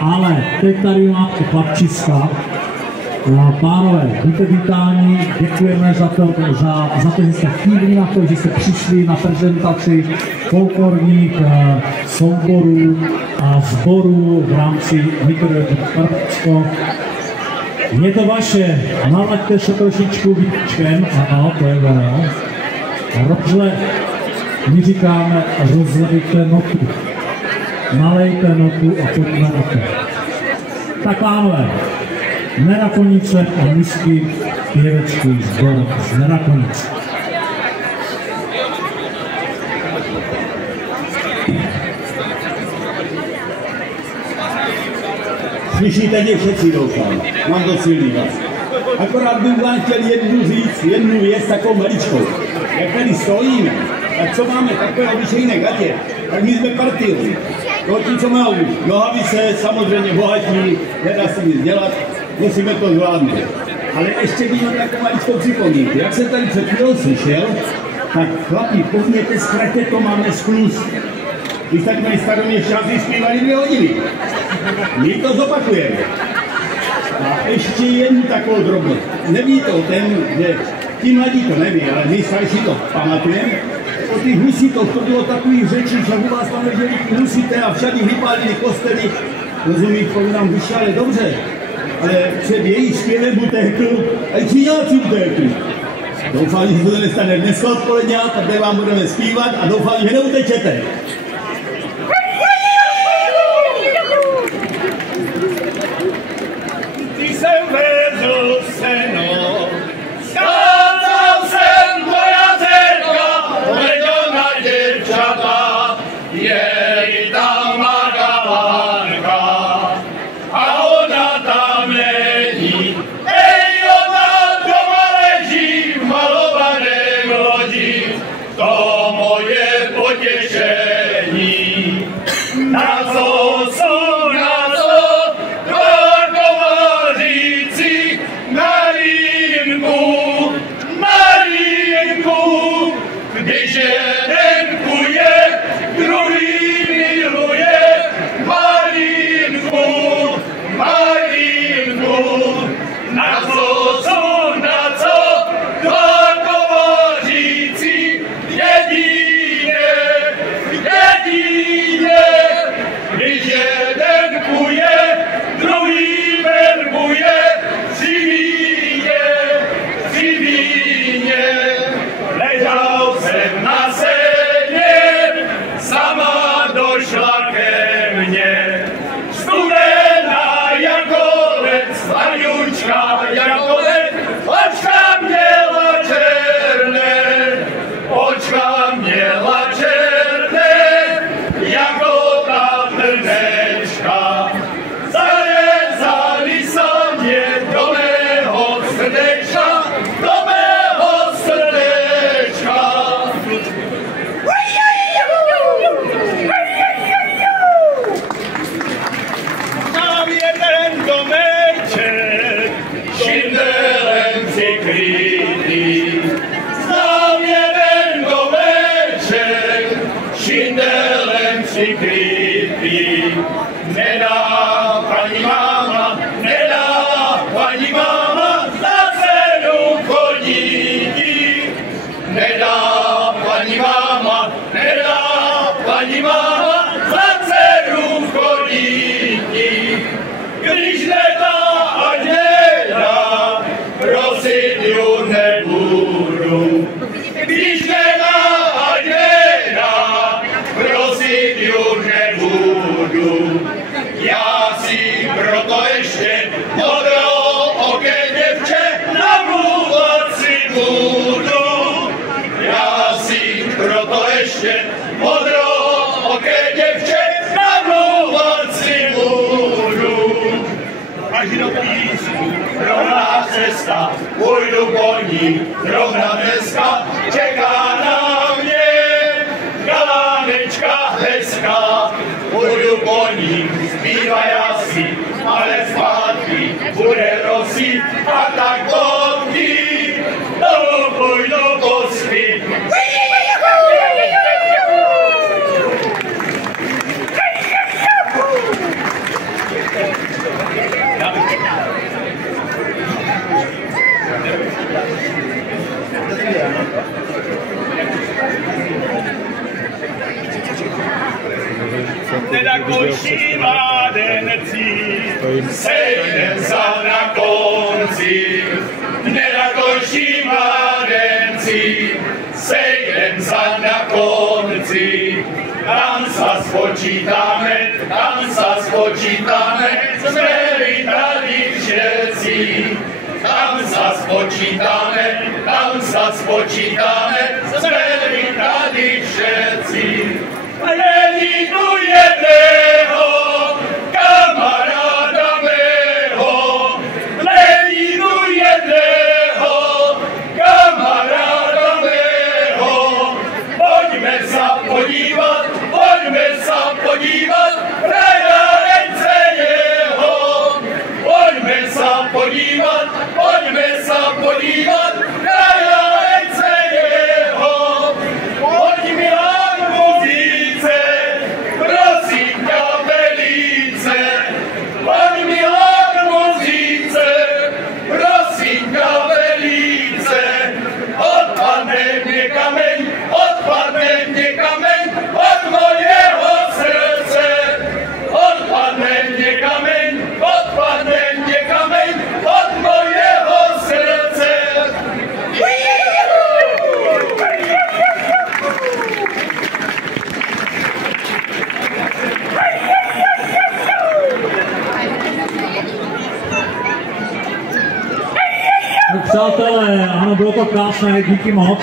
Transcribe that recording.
Ale teď tady máte chlapčiska. Pánové, buďte vítáni, děkujeme za to, že jste chvíli na to, že jste přišli na prezentaci folklorních souborů a sborů v rámci mikroregionu Karpatsko. Je to vaše, nalaďte se trošičku víčkem, ano, to je ono. My říkáme, rozlejte notu. Nalejte notu a pojďme na to. Tak pánové, Nerakonice a misky pěvecký sbor z Nerakonic. Slyšíte mě všetci, doufám. Mám to silný hlas. Akorát bych vám chtěl jednu věc takovou maličkou. Jak tady stojíme, tak co máme takové obyčejné gatě, tak my jsme partii. Ti, co mají nohavice, samozřejmě bohatí, nedá si nic dělat, musíme to zvládnout. Ale ještě bych mám takovou maličkou připomínku. Jak jsem tady před chvílou slyšel, tak chlapi, povněte zkratě, to máme skluz. Když tak měli staroměšťáci zpívali 2 hodiny. My to zopakujeme. A ještě jednu takovou drobnost. Neví to o tom, že ti mladí to neví, ale my starší to pamatujeme. O těch husitov to bylo takových řečí, že u vás tam leželi husité a všady vypálili kostely. Rozumím, povídám, vyšli, ale dobře. Ale před jejich zpěvem utekl, a i Číňáci utekli. Doufám, že se to nestane dneska odpoledně, protože vám budeme zpívat a doufám, že neutečete. Ty jsem vezl seno, skázal jsem tvoja dcerka, hleděl na děvčata, jeli tam Magalánka, a ona tam není. Ej, ona doma leží v malovaném lodi, to moje potěšení. Na co jsou, na co? Když jeden kuje, druhý miluje, Marinku, Marinku. Na co jsou, na co, dva komoříci, jedině, jedině. Když jeden kuje, druhý verbuje, Sivíně, Sivíně. Ležal jsem na séně, sama došla ke mně. Studená jako led, slaňučka jako led, očka měla černé, očka měla černé, jako ta mrnečka. Zarezali se mě do mého srdečka, do mého srdečka. Mám jeden domeček, šindelem přikrytý. Mám jeden domeček, šindelem přikrytý. Nedá paní máma, nedá paní máma, za cenu chodíky. Nedá paní máma, nedá paní máma, za cenu chodíky. Když nedá a nedá, prosit ju nebudu. Když nedá a nedá, prosit ju nebudu. Já si proto ještě modrooké děvče namlouvat si budu. Já si proto ještě modrooké děvče namlouvat si budu. Až do písku rovná cesta, půjdu po ní, rovna dneska čeká na mě. Galánečka hezká, půjdu po ní, zpívaj asi, ale zpátky bude rosít a tak povní, půjdu pospít. nedakoší mládenci, sejdem sa na konci. Nedakoší mládenci, sejdem sa na konci. Tam sa spočítame, sme vítali všetci. Tam sa spočítame, sme vítali všetci. Není tu jedného kamaráda mého, není tu jedného kamaráda mého. Poďme sa podívat na jarence jeho. Poďme sa podívat na jarence jeho. Poď Milan Muzíce, prosím ťa velice. Poď Milan Muzíce, prosím ťa velice. Odpadne mne kameň od mojeho srdce. Odpadne mne kameň od mojeho srdce. Tak přátelé, ano, bylo to krásné, díky moc.